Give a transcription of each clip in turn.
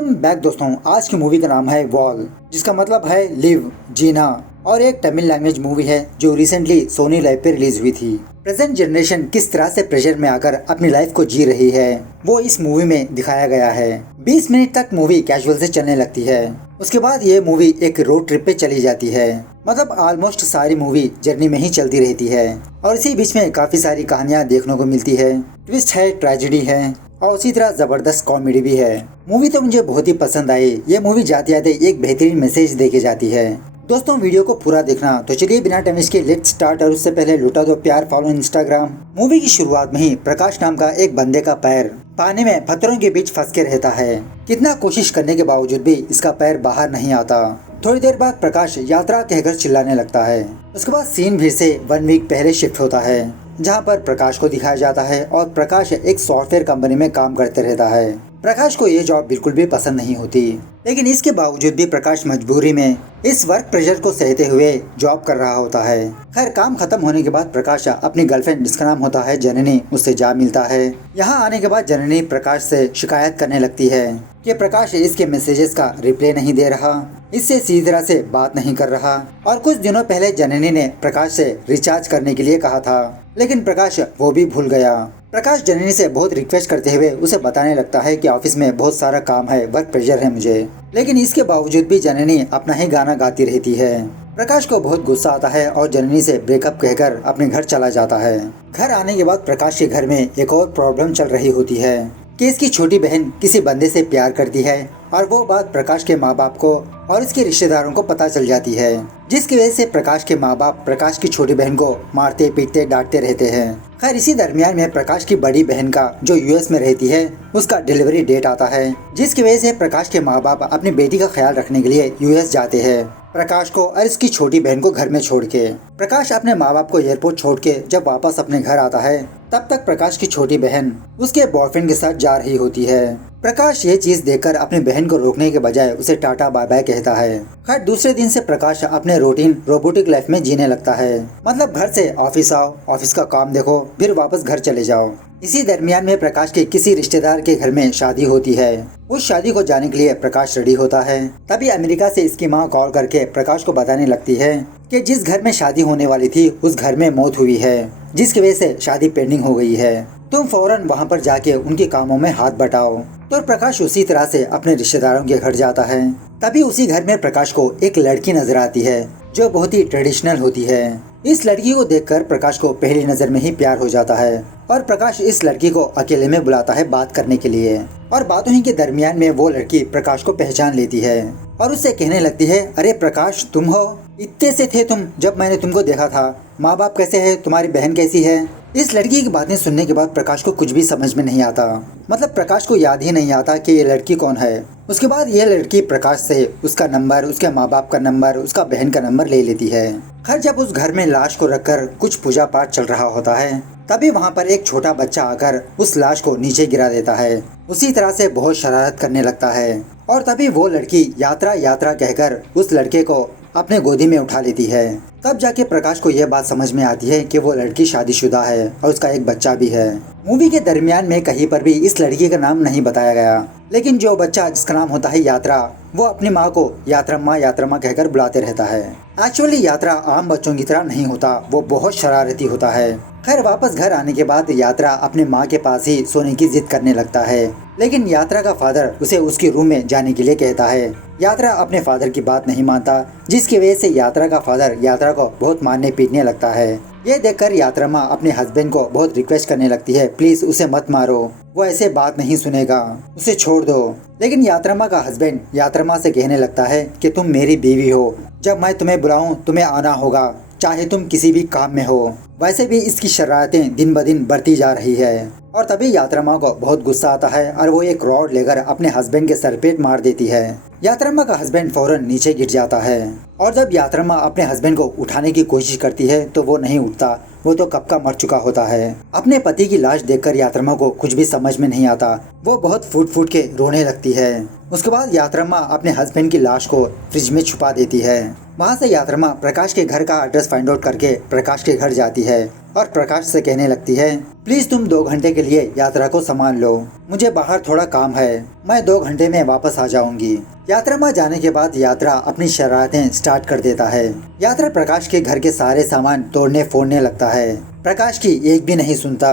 Welcome back दोस्तों। आज की मूवी का नाम है वॉल, जिसका मतलब है लिव, जीना, और एक तमिल लैंग्वेज मूवी है जो रिसेंटली सोनी लाइव पे रिलीज हुई थी। प्रेजेंट जनरेशन किस तरह से प्रेशर में आकर अपनी लाइफ को जी रही है वो इस मूवी में दिखाया गया है। 20 मिनट तक मूवी कैजुअल से चलने लगती है। उसके बाद ये मूवी एक रोड ट्रिप पे चली जाती है। मतलब ऑलमोस्ट सारी मूवी जर्नी में ही चलती रहती है और इसी बीच में काफी सारी कहानियाँ देखने को मिलती है। ट्विस्ट है, ट्रेजेडी है और उसी तरह जबरदस्त कॉमेडी भी है। मूवी तो मुझे बहुत ही पसंद आई। ये मूवी जाते जाते एक बेहतरीन मैसेज देके जाती है। दोस्तों वीडियो को पूरा देखना। तो चलिए बिना टाइम वेस्ट के लेट्स स्टार्ट। और उससे पहले लुटा दो प्यार, फॉलो इंस्टाग्राम। मूवी की शुरुआत में ही प्रकाश नाम का एक बंदे का पैर पानी में पत्थरों के बीच फंस के रहता है। कितना कोशिश करने के बावजूद भी इसका पैर बाहर नहीं आता। थोड़ी देर बाद प्रकाश यात्रा कहकर चिल्लाने लगता है। उसके बाद सीन फिर से 1 वीक पहले शिफ्ट होता है, जहां पर प्रकाश को दिखाया जाता है और प्रकाश एक सॉफ्टवेयर कंपनी में काम करते रहता है। प्रकाश को ये जॉब बिल्कुल भी पसंद नहीं होती, लेकिन इसके बावजूद भी प्रकाश मजबूरी में इस वर्क प्रेशर को सहते हुए जॉब कर रहा होता है। खैर काम खत्म होने के बाद प्रकाश अपनी गर्लफ्रेंड, जिसका नाम होता है जननी, उससे जा मिलता है। यहाँ आने के बाद जननी प्रकाश से शिकायत करने लगती है कि प्रकाश इसके मैसेजेस का रिप्लाई नहीं दे रहा, इससे सीधी तरह से बात नहीं कर रहा। और कुछ दिनों पहले जननी ने प्रकाश से रिचार्ज करने के लिए कहा था, लेकिन प्रकाश वो भी भूल गया। प्रकाश जननी से बहुत रिक्वेस्ट करते हुए उसे बताने लगता है कि ऑफिस में बहुत सारा काम है, वर्क प्रेशर है मुझे, लेकिन इसके बावजूद भी जननी अपना ही गाना गाती रहती है। प्रकाश को बहुत गुस्सा आता है और जननी से ब्रेकअप कहकर अपने घर चला जाता है। घर आने के बाद प्रकाश के घर में एक और प्रॉब्लम चल रही होती है कि इसकी छोटी बहन किसी बंदे से प्यार करती है और वो बात प्रकाश के माँ बाप को और इसके रिश्तेदारों को पता चल जाती है, जिसकी वजह से प्रकाश के माँ बाप प्रकाश की छोटी बहन को मारते पीटते डांटते रहते हैं। खैर इसी दरमियान में प्रकाश की बड़ी बहन का, जो यूएस में रहती है, उसका डिलीवरी डेट आता है, जिसकी वजह से प्रकाश के माँ बाप अपनी बेटी का ख्याल रखने के लिए यूएस जाते हैं। प्रकाश को और इसकी छोटी बहन को घर में छोड़ के प्रकाश अपने माँ बाप को एयरपोर्ट छोड़ के जब वापस अपने घर आता है, तब तक प्रकाश की छोटी बहन उसके बॉयफ्रेंड के साथ जा रही होती है। प्रकाश ये चीज देखकर अपनी बहन को रोकने के बजाय उसे टाटा बाय बाय कहता है। खैर दूसरे दिन से प्रकाश अपने रूटीन रोबोटिक लाइफ में जीने लगता है। मतलब घर से ऑफिस आओ, ऑफिस का काम देखो, फिर वापस घर चले जाओ। इसी दरमियान में प्रकाश के किसी रिश्तेदार के घर में शादी होती है। उस शादी को जाने के लिए प्रकाश रेडी होता है। तभी अमेरिका से इसकी माँ कॉल करके प्रकाश को बताने लगती है कि जिस घर में शादी होने वाली थी उस घर में मौत हुई है, जिसकी वजह से शादी पेंडिंग हो गई है। तुम फौरन वहाँ पर जाके उनके कामों में हाथ बटाओ। तो प्रकाश उसी तरह से अपने रिश्तेदारों के घर जाता है। तभी उसी घर में प्रकाश को एक लड़की नजर आती है जो बहुत ही ट्रेडिशनल होती है। इस लड़की को देखकर प्रकाश को पहली नजर में ही प्यार हो जाता है और प्रकाश इस लड़की को अकेले में बुलाता है बात करने के लिए। और बातों ही के दरमियान में वो लड़की प्रकाश को पहचान लेती है और उससे कहने लगती है, अरे प्रकाश तुम हो, इतने से थे तुम जब मैंने तुमको देखा था। माँ बाप कैसे है, तुम्हारी बहन कैसी है? इस लड़की की बातें सुनने के बाद प्रकाश को कुछ भी समझ में नहीं आता। मतलब प्रकाश को याद ही नहीं आता कि ये लड़की कौन है। उसके बाद ये लड़की प्रकाश से उसका नंबर, उसके माँ बाप का नंबर, उसका बहन का नंबर ले लेती है। खैर जब उस घर में लाश को रखकर कुछ पूजा पाठ चल रहा होता है, तभी वहाँ पर एक छोटा बच्चा आकर उस लाश को नीचे गिरा देता है। उसी तरह से बहुत शरारत करने लगता है और तभी वो लड़की यात्रा यात्रा कहकर उस लड़के को अपने गोदी में उठा लेती है। तब जाके प्रकाश को यह बात समझ में आती है कि वो लड़की शादीशुदा है और उसका एक बच्चा भी है। मूवी के दरमियान में कहीं पर भी इस लड़की का नाम नहीं बताया गया, लेकिन जो बच्चा जिसका नाम होता है यात्रा, वो अपनी माँ को यात्रा माँ कहकर बुलाते रहता है। एक्चुअली यात्रा आम बच्चों की तरह नहीं होता, वो बहुत शरारती होता है। खैर वापस घर आने के बाद यात्रा अपने माँ के पास ही सोने की जिद करने लगता है, लेकिन यात्रा का फादर उसे उसके रूम में जाने के लिए कहता है। यात्रा अपने फादर की बात नहीं मानता, जिसकी वजह से यात्रा का फादर यात्रा को बहुत मारने पीटने लगता है। ये देखकर यात्रा माँ अपने हस्बैंड को बहुत रिक्वेस्ट करने लगती है, प्लीज उसे मत मारो, वो ऐसे बात नहीं सुनेगा, उसे छोड़ दो। लेकिन यात्रा माँ का हस्बैंड यात्रा माँ से कहने लगता है कि तुम मेरी बीवी हो, जब मैं तुम्हें बुलाऊं तुम्हें आना होगा, चाहे तुम किसी भी काम में हो। वैसे भी इसकी शरारतें दिन ब दिन बढ़ती जा रही है। और तभी यात्रा माँ को बहुत गुस्सा आता है और वो एक रॉड लेकर अपने हस्बैंड के सर पे मार देती है। यात्रा माँ का हस्बैंड फौरन नीचे गिर जाता है और जब यात्रा माँ अपने हस्बैंड को उठाने की कोशिश करती है तो वो नहीं उठता वो तो कब का मर चुका होता है। अपने पति की लाश देखकर यात्रा को कुछ भी समझ में नहीं आता। वो बहुत फूट फूट के रोने लगती है। उसके बाद यात्रा अपने हस्बैंड की लाश को फ्रिज में छुपा देती है। वहाँ से यात्रा प्रकाश के घर का एड्रेस फाइंड आउट करके प्रकाश के घर जाती है और प्रकाश से कहने लगती है, प्लीज तुम 2 घंटे के लिए यात्रा को संभाल लो, मुझे बाहर थोड़ा काम है, मैं 2 घंटे में वापस आ जाऊंगी। यात्रा जाने के बाद यात्रा अपनी शरारतें स्टार्ट कर देता है। यात्रा प्रकाश के घर के सारे सामान तोड़ने फोड़ने लगता है। प्रकाश की एक भी नहीं सुनता।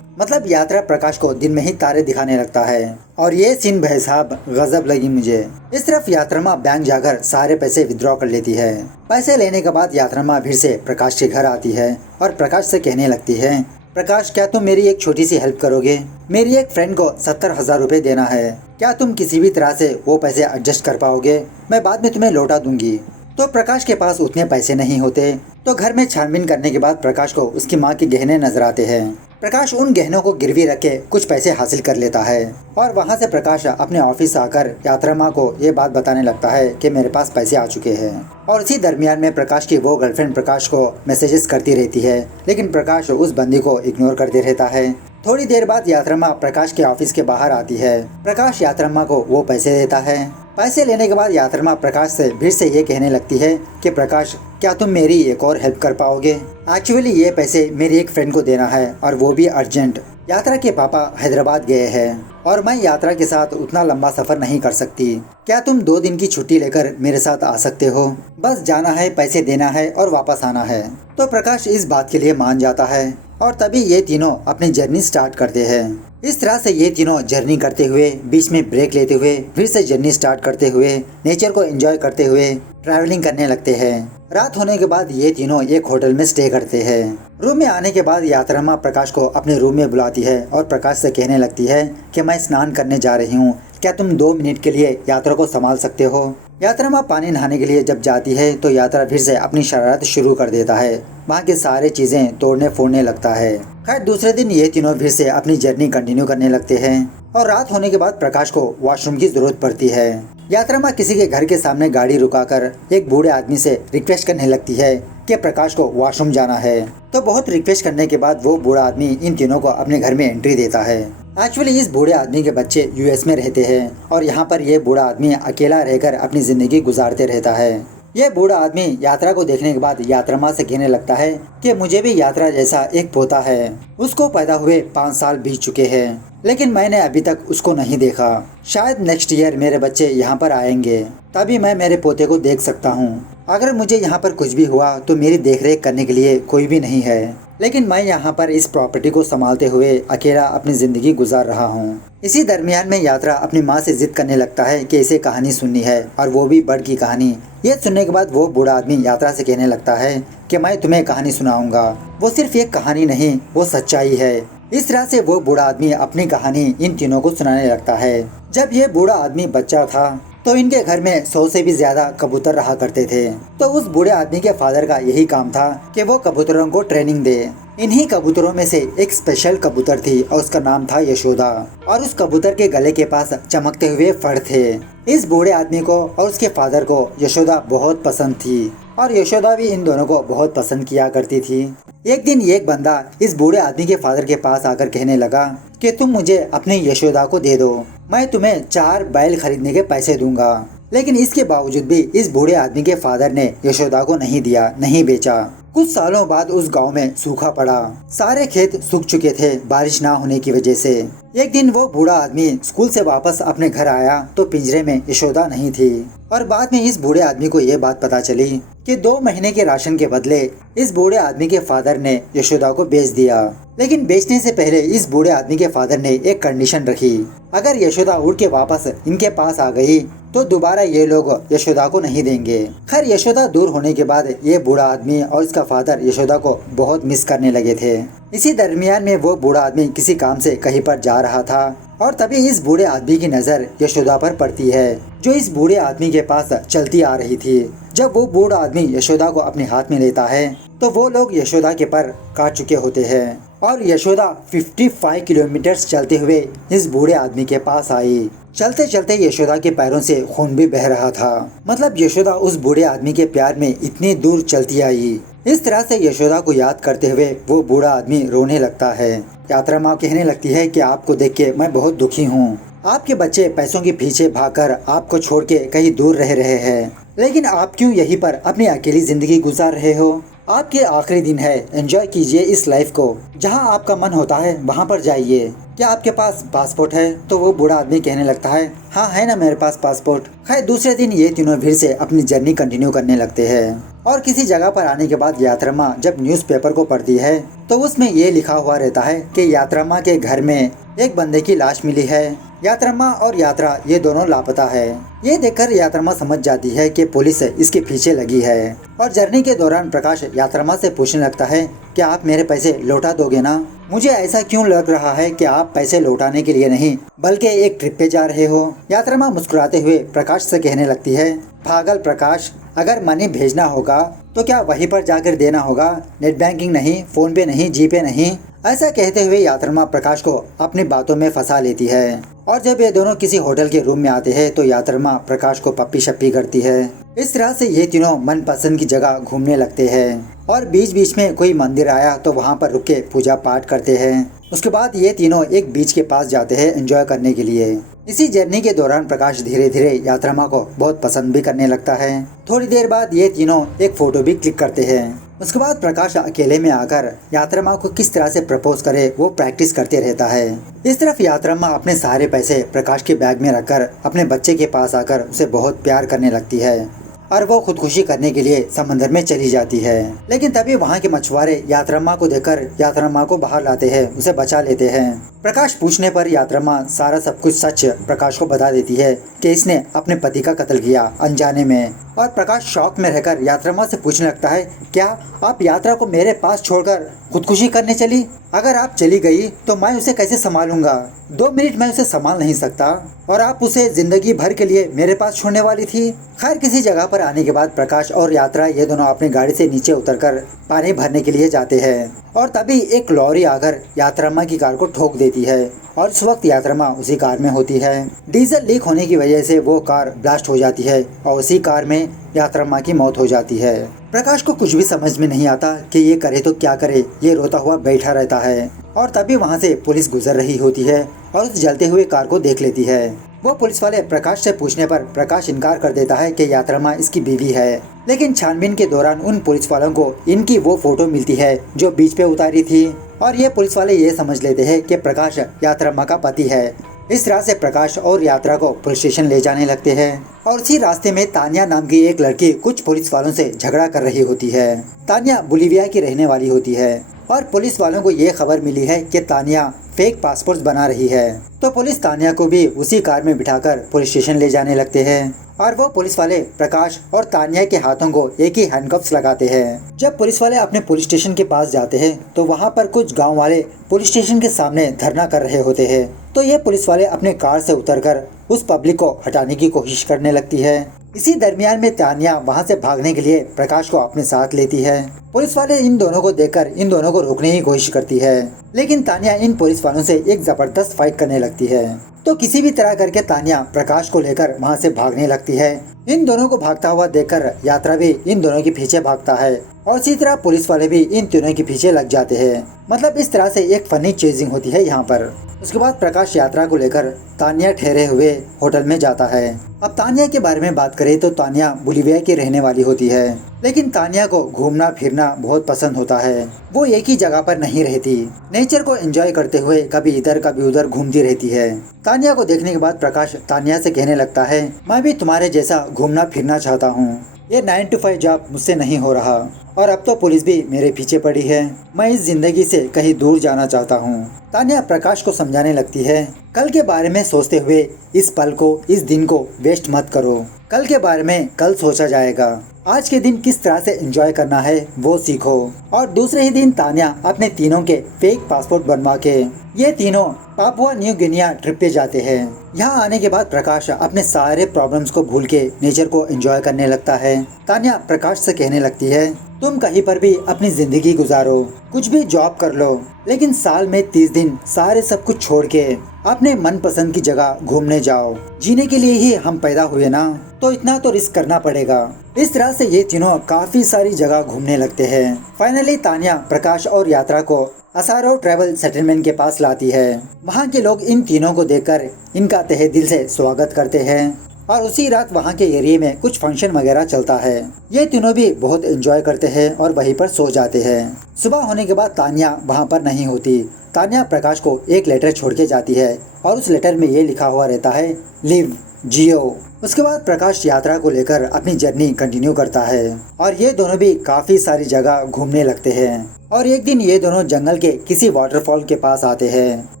मतलब यात्रा प्रकाश को दिन में ही तारे दिखाने लगता है। और ये सीन भाई साहब गजब लगी मुझे। इस तरफ यात्रा बैंक जाकर सारे पैसे विड्रॉ कर लेती है। पैसे लेने के बाद यात्रा फिर से प्रकाश के घर आती है और प्रकाश से कहने लगती है, प्रकाश क्या तुम मेरी एक छोटी सी हेल्प करोगे? मेरी एक फ्रेंड को 70,000 रुपए देना है, क्या तुम किसी भी तरह से वो पैसे एडजस्ट कर पाओगे? मैं बाद में तुम्हें लौटा दूंगी। तो प्रकाश के पास उतने पैसे नहीं होते। तो घर में छानबीन करने के बाद प्रकाश को उसकी माँ के गहने नजर आते हैं। प्रकाश उन गहनों को गिरवी रख के कुछ पैसे हासिल कर लेता है और वहाँ से प्रकाश अपने ऑफिस आकर यात्रा माँ को ये बात बताने लगता है कि मेरे पास पैसे आ चुके हैं। और इसी दरमियान में प्रकाश की वो गर्लफ्रेंड प्रकाश को मैसेजेस करती रहती है, लेकिन प्रकाश उस बंदी को इग्नोर करते रहता है। थोड़ी देर बाद यात्रा माँ प्रकाश के ऑफिस के बाहर आती है। प्रकाश यात्रा माँ को वो पैसे देता है। पैसे लेने के बाद यात्रा माँ प्रकाश से फिर से ये कहने लगती है कि प्रकाश क्या तुम मेरी एक और हेल्प कर पाओगे? एक्चुअली ये पैसे मेरी एक फ्रेंड को देना है और वो भी अर्जेंट। यात्रा के पापा हैदराबाद गए हैं और मैं यात्रा के साथ उतना लंबा सफर नहीं कर सकती। क्या तुम 2 दिन की छुट्टी लेकर मेरे साथ आ सकते हो? बस जाना है, पैसे देना है और वापस आना है। तो प्रकाश इस बात के लिए मान जाता है और तभी ये तीनों अपनी जर्नी स्टार्ट करते हैं। इस तरह से ये तीनों जर्नी करते हुए, बीच में ब्रेक लेते हुए, फिर से जर्नी स्टार्ट करते हुए, नेचर को एंजॉय करते हुए ट्रैवलिंग करने लगते हैं। रात होने के बाद ये तीनों एक होटल में स्टे करते हैं। रूम में आने के बाद यात्रा माँ प्रकाश को अपने रूम में बुलाती है और प्रकाश से कहने लगती है कि मैं स्नान करने जा रही हूँ, क्या तुम 2 मिनट के लिए यात्रा को संभाल सकते हो? यात्रा माँ पानी नहाने के लिए जब जाती है तो यात्रा फिर से अपनी शरारत शुरू कर देता है। वहाँ की सारी चीजें तोड़ने फोड़ने लगता है। खैर दूसरे दिन ये तीनों फिर से अपनी जर्नी कंटिन्यू करने लगते हैं और रात होने के बाद प्रकाश को वॉशरूम की जरूरत पड़ती है। यात्रा माँ किसी के घर के सामने गाड़ी रुकाकर एक बूढ़े आदमी से रिक्वेस्ट करने लगती है कि प्रकाश को वॉशरूम जाना है। तो बहुत रिक्वेस्ट करने के बाद वो बूढ़ा आदमी इन तीनों को अपने घर में एंट्री देता है। एक्चुअली इस बूढ़े आदमी के बच्चे यूएस में रहते हैं और यहाँ पर ये बूढ़ा आदमी अकेला रहकर अपनी जिंदगी गुजारते रहता है। ये बूढ़ा आदमी यात्रा को देखने के बाद यात्रा माँ से कहने लगता है कि मुझे भी यात्रा जैसा एक पोता है, उसको पैदा हुए 5 साल बीत चुके हैं, लेकिन मैंने अभी तक उसको नहीं देखा। शायद नेक्स्ट ईयर मेरे बच्चे यहाँ पर आएंगे, तभी मैं मेरे पोते को देख सकता हूँ। अगर मुझे यहाँ पर कुछ भी हुआ तो मेरी देखरेख करने के लिए कोई भी नहीं है, लेकिन मैं यहाँ पर इस प्रॉपर्टी को संभालते हुए अकेला अपनी जिंदगी गुजार रहा हूँ। इसी दरमियान में यात्रा अपनी माँ से जिद करने लगता है कि इसे कहानी सुननी है और वो भी बर्ड की कहानी। ये सुनने के बाद वो बूढ़ा आदमी यात्रा से कहने लगता है कि मैं तुम्हें कहानी सुनाऊंगा, वो सिर्फ एक कहानी नहीं, वो सच्चाई है। इस तरह से वो बूढ़ा आदमी अपनी कहानी इन तीनों को सुनाने लगता है। जब ये बूढ़ा आदमी बच्चा था तो इनके घर में 100 से भी ज्यादा कबूतर रहा करते थे। तो उस बूढ़े आदमी के फादर का यही काम था कि वो कबूतरों को ट्रेनिंग दे। इन्हीं कबूतरों में से एक स्पेशल कबूतर थी और उसका नाम था यशोदा और उस कबूतर के गले के पास चमकते हुए फर थे। इस बूढ़े आदमी को और उसके फादर को यशोदा बहुत पसंद थी और यशोदा भी इन दोनों को बहुत पसंद किया करती थी। एक दिन एक बंदा इस बूढ़े आदमी के फादर के पास आकर कहने लगा कि तुम मुझे अपनी यशोदा को दे दो, मैं तुम्हें 4 बैल खरीदने के पैसे दूंगा। लेकिन इसके बावजूद भी इस बूढ़े आदमी के फादर ने यशोदा को नहीं दिया, नहीं बेचा। कुछ सालों बाद उस गांव में सूखा पड़ा, सारे खेत सूख चुके थे बारिश ना होने की वजह से। एक दिन वो बूढ़ा आदमी स्कूल से वापस अपने घर आया तो पिंजरे में यशोदा नहीं थी और बाद में इस बूढ़े आदमी को ये बात पता चली कि 2 महीने के राशन के बदले इस बूढ़े आदमी के फादर ने यशोदा को बेच दिया। लेकिन बेचने से पहले इस बूढ़े आदमी के फादर ने एक कंडीशन रखी, अगर यशोदा उड़ के वापस इनके पास आ गई तो दोबारा ये लोग यशोदा को नहीं देंगे। खैर यशोदा दूर होने के बाद ये बूढ़ा आदमी और इसका फादर यशोदा को बहुत मिस करने लगे थे। इसी दरमियान में वो बूढ़ा आदमी किसी काम से कहीं पर जा रहा था और तभी इस बूढ़े आदमी की नजर यशोदा पर पड़ती है, जो इस बूढ़े आदमी के पास चलती आ रही थी। जब वो बूढ़ा आदमी यशोदा को अपने हाथ में लेता है तो वो लोग यशोदा के पर काट चुके होते हैं और यशोदा 55 किलोमीटर चलते हुए इस बूढ़े आदमी के पास आई। चलते चलते यशोदा के पैरों से खून भी बह रहा था। मतलब यशोदा उस बूढ़े आदमी के प्यार में इतनी दूर चलती आई। इस तरह से यशोदा को याद करते हुए वो बूढ़ा आदमी रोने लगता है। यात्रा माँ कहने लगती है कि आपको देख के मैं बहुत दुखी हूँ। आपके बच्चे पैसों के पीछे भागकर आपको छोड़ के कहीं दूर रह रहे हैं, लेकिन आप क्यों यहीं पर अपनी अकेली जिंदगी गुजार रहे हो? आपके आखिरी दिन है, एंजॉय कीजिए इस लाइफ को। जहाँ आपका मन होता है वहाँ पर जाइए। क्या आपके पास पासपोर्ट है? तो वो बूढ़ा आदमी कहने लगता है, हाँ है ना मेरे पास पासपोर्ट। खैर दूसरे दिन ये तीनों फिर से अपनी जर्नी कंटिन्यू करने लगते हैं और किसी जगह पर आने के बाद यात्रा जब न्यूज़पेपर को पढ़ती है तो उसमें ये लिखा हुआ रहता है कि यात्रा के घर में एक बंदे की लाश मिली है। यात्रा और यात्रा ये दोनों लापता है। ये देखकर यात्रा समझ जाती है कि पुलिस इसके पीछे लगी है और जर्नी के दौरान प्रकाश यात्रा से पूछने लगता है कि आप मेरे पैसे लौटा दोगे ना? मुझे ऐसा क्यों लग रहा है कि आप पैसे लौटाने के लिए नहीं बल्कि एक ट्रिप पे जा रहे हो। यात्रा मुस्कुराते हुए प्रकाश से कहने लगती है, पागल प्रकाश, अगर मनी भेजना होगा तो क्या वहीं पर जाकर देना होगा? नेट बैंकिंग नहीं, फोन पे नहीं, जी पे नहीं। ऐसा कहते हुए यात्रा प्रकाश को अपनी बातों में फंसा लेती है और जब ये दोनों किसी होटल के रूम में आते हैं तो यात्रा प्रकाश को पप्पी शप्पी करती है। इस तरह से ये तीनों मनपसंद की जगह घूमने लगते हैं और बीच बीच में कोई मंदिर आया तो वहाँ पर रुक के पूजा पाठ करते हैं। उसके बाद ये तीनों एक बीच के पास जाते हैं एंजॉय करने के लिए। इसी जर्नी के दौरान प्रकाश धीरे धीरे यात्रा को बहुत पसंद भी करने लगता है। थोड़ी देर बाद ये तीनों एक फोटो भी क्लिक करते हैं। उसके बाद प्रकाश अकेले में आकर यात्रा को किस तरह से प्रपोज करे वो प्रैक्टिस करते रहता है। इस तरफ यात्रा अपने सारे पैसे प्रकाश के बैग में रखकर अपने बच्चे के पास आकर उसे बहुत प्यार करने लगती है और वो खुदकुशी करने के लिए समंदर में चली जाती है। लेकिन तभी वहाँ के मछुआरे यात्रा को देखकर यात्रा को बाहर लाते हैं, उसे बचा लेते हैं। प्रकाश पूछने पर यात्रा सारा सब कुछ सच प्रकाश को बता देती है कि इसने अपने पति का कत्ल किया अनजाने में। और प्रकाश शॉक में रहकर यात्रा से पूछने लगता है, क्या आप यात्रा को मेरे पास छोड़कर खुदकुशी करने चली? अगर आप चली गई तो मैं उसे कैसे संभालूंगा? 2 मिनट मैं उसे संभाल नहीं सकता और आप उसे जिंदगी भर के लिए मेरे पास छोड़ने वाली थी। खैर किसी जगह पर आने के बाद प्रकाश और यात्रा ये दोनों अपनी गाड़ी से नीचे उतरकर पानी भरने के लिए जाते हैं और तभी एक लॉरी आकर यात्रा की कार को ठोक देती है और उस वक्त यात्रा उसी कार में होती है। डीजल लीक होने की वजह से वो कार ब्लास्ट हो जाती है और उसी कार में यात्रा की मौत हो जाती है। प्रकाश को कुछ भी समझ में नहीं आता कि ये करे तो क्या करे। ये रोता हुआ बैठा रहता है और तभी वहाँ से पुलिस गुजर रही होती है और उस जलते हुए कार को देख लेती है। वो पुलिस वाले प्रकाश से पूछने पर प्रकाश इनकार कर देता है कि यात्रा इसकी बीवी है। लेकिन छानबीन के दौरान उन पुलिस वालों को इनकी वो फोटो मिलती है जो बीच पे उतारी थी और ये पुलिस वाले ये समझ लेते हैं कि प्रकाश यात्रा का पति है। इस तरह से प्रकाश और यात्रा को पुलिस स्टेशन ले जाने लगते हैं और उसी रास्ते में तानिया नाम की एक लड़की कुछ पुलिस वालों से झगड़ा कर रही होती है। तानिया बोलिविया की रहने वाली होती है और पुलिस वालों को ये खबर मिली है कि तानिया फेक पासपोर्ट बना रही है। तो पुलिस तानिया को भी उसी कार में बिठाकर पुलिस स्टेशन ले जाने लगते हैं और वो पुलिस वाले प्रकाश और तानिया के हाथों को एक ही हैंडकफ्स लगाते हैं। जब पुलिस वाले अपने पुलिस स्टेशन के पास जाते हैं तो वहाँ पर कुछ गांव वाले पुलिस स्टेशन के सामने धरना कर रहे होते हैं। तो ये पुलिस वाले अपने कार से उतरकर उस पब्लिक को हटाने की कोशिश करने लगती है। इसी दरमियान में तानिया वहाँ से भागने के लिए प्रकाश को अपने साथ लेती है। पुलिस वाले इन दोनों को देखकर इन दोनों को रोकने की कोशिश करती है, लेकिन तानिया इन पुलिस वालों से एक जबरदस्त फाइट करने लगती है। तो किसी भी तरह करके तानिया प्रकाश को लेकर वहाँ से भागने लगती है। इन दोनों को भागता हुआ देखकर यात्रा भी इन दोनों के पीछे भागता है और इसी तरह पुलिस वाले भी इन तीनों के पीछे लग जाते हैं। मतलब इस तरह से एक फनी चेजिंग होती है यहाँ पर। उसके बाद प्रकाश यात्रा को लेकर तानिया ठहरे हुए होटल में जाता है। अब तानिया के बारे में बात करें तो तानिया बोलिविया की रहने वाली होती है, लेकिन तानिया को घूमना फिरना बहुत पसंद होता है। वो एक ही जगह पर नहीं रहती, नेचर को एंजॉय करते हुए कभी इधर कभी उधर घूमती रहती है। तानिया को देखने के बाद प्रकाश तानिया से कहने लगता है, मैं भी तुम्हारे जैसा घूमना फिरना चाहता हूँ। ये 9 to 5 जॉब मुझसे नहीं हो रहा और अब तो पुलिस भी मेरे पीछे पड़ी है। मैं इस जिंदगी से कहीं दूर जाना चाहता हूँ। तानिया प्रकाश को समझाने लगती है, कल के बारे में सोचते हुए इस पल को, इस दिन को वेस्ट मत करो। कल के बारे में कल सोचा जाएगा। आज के दिन किस तरह से एंजॉय करना है वो सीखो। और दूसरे ही दिन तानिया अपने तीनों के फेक पासपोर्ट बनवा के ये तीनों पापुआ न्यू गिनिया ट्रिप पे जाते हैं। यहाँ आने के बाद प्रकाश अपने सारे प्रॉब्लम्स को भूल के नेचर को एंजॉय करने लगता है। तानिया प्रकाश से कहने लगती है, तुम कहीं पर भी अपनी जिंदगी गुजारो, कुछ भी जॉब कर लो, लेकिन साल में 30 दिन सारे सब कुछ छोड़ के अपने मनपसंद की जगह घूमने जाओ। जीने के लिए ही हम पैदा हुए ना, तो इतना तो रिस्क करना पड़ेगा। इस तरह से ये तीनों काफी सारी जगह घूमने लगते हैं। फाइनली तान्या प्रकाश और यात्रा को असारो ट्रैवल सेटलमेंट के पास लाती है। वहाँ के लोग इन तीनों को देखकर इनका तहे दिल से स्वागत करते हैं और उसी रात वहाँ के एरिया में कुछ फंक्शन वगैरह चलता है। ये तीनों भी बहुत एंजॉय करते हैं और वहीं पर सो जाते हैं। सुबह होने के बाद तान्या वहाँ पर नहीं होती। तान्या प्रकाश को एक लेटर छोड़ के जाती है और उस लेटर में ये लिखा हुआ रहता है, लिव, जियो। उसके बाद प्रकाश यात्रा को लेकर अपनी जर्नी कंटिन्यू करता है और ये दोनों भी काफी सारी जगह घूमने लगते हैं। और एक दिन ये दोनों जंगल के किसी वाटरफॉल के पास आते हैं।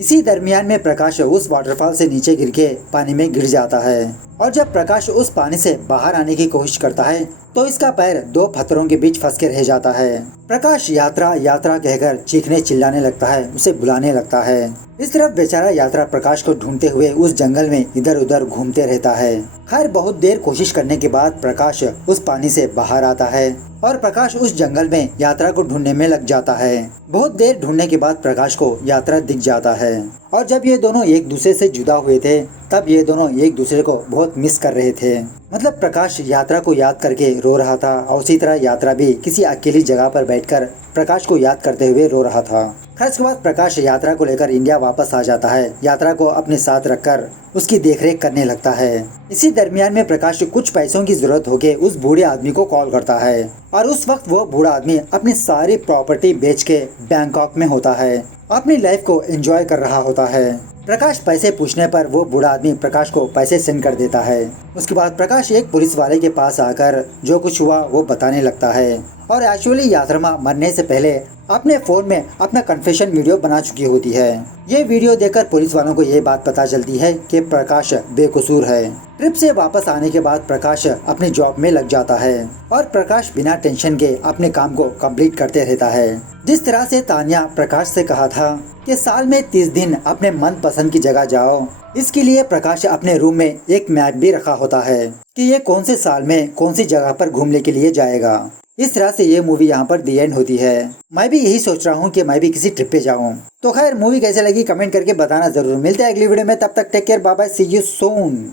इसी दरमियान में प्रकाश उस वाटरफॉल से नीचे गिर के पानी में गिर जाता है और जब प्रकाश उस पानी से बाहर आने की कोशिश करता है तो इसका पैर दो पत्थरों के बीच फंस के रह जाता है। प्रकाश यात्रा यात्रा कहकर चीखने चिल्लाने लगता है, उसे बुलाने लगता है। इस तरफ बेचारा यात्रा प्रकाश को ढूंढते हुए उस जंगल में इधर उधर घूमते रहता है। खैर बहुत देर कोशिश करने के बाद प्रकाश उस पानी से बाहर आता है और प्रकाश उस जंगल में यात्रा को ढूंढने में लग जाता है। बहुत देर ढूंढने के बाद प्रकाश को यात्रा दिख जाता है और जब ये दोनों एक दूसरे से जुदा हुए थे तब ये दोनों एक दूसरे को बहुत मिस कर रहे थे। मतलब प्रकाश यात्रा को याद करके रो रहा था और उसी तरह यात्रा भी किसी अकेली जगह पर बैठकर प्रकाश को याद करते हुए रो रहा था। खैर इसके बाद प्रकाश यात्रा को लेकर इंडिया वापस आ जाता है। यात्रा को अपने साथ रखकर उसकी देखरेख करने लगता है। इसी दरमियान में प्रकाश कुछ पैसों की जरूरत होके उस बूढ़े आदमी को कॉल करता है और उस वक्त वो बूढ़ा आदमी अपनी सारी प्रॉपर्टी बेच के बैंकॉक में होता है, अपनी लाइफ को एंजॉय कर रहा होता है। प्रकाश पैसे पूछने पर वो बूढ़ा आदमी प्रकाश को पैसे सेंड कर देता है। उसके बाद प्रकाश एक पुलिस वाले के पास आकर जो कुछ हुआ वो बताने लगता है और एक्चुअली यात्रा मरने से पहले अपने फोन में अपना कन्फेशन वीडियो बना चुकी होती है। ये वीडियो देखकर पुलिस वालों को ये बात पता चलती है कि प्रकाश बेकसूर है। ट्रिप से वापस आने के बाद प्रकाश अपने जॉब में लग जाता है और प्रकाश बिना टेंशन के अपने काम को कंप्लीट करते रहता है। जिस तरह से तान्या प्रकाश से कहा था कि साल में 30 दिन अपने मन पसंद की जगह जाओ, इसके लिए प्रकाश अपने रूम में एक मैप भी रखा होता है कि ये कौन से साल में कौन सी जगह पर घूमने के लिए जाएगा। इस तरह से ये मूवी यहाँ पर दी एंड होती है। मैं भी यही सोच रहा हूँ कि मैं भी किसी ट्रिप पे जाऊँ। तो खैर मूवी कैसे लगी कमेंट करके बताना जरूर। मिलते हैं अगली वीडियो में, तब तक take care, bye bye, see you soon.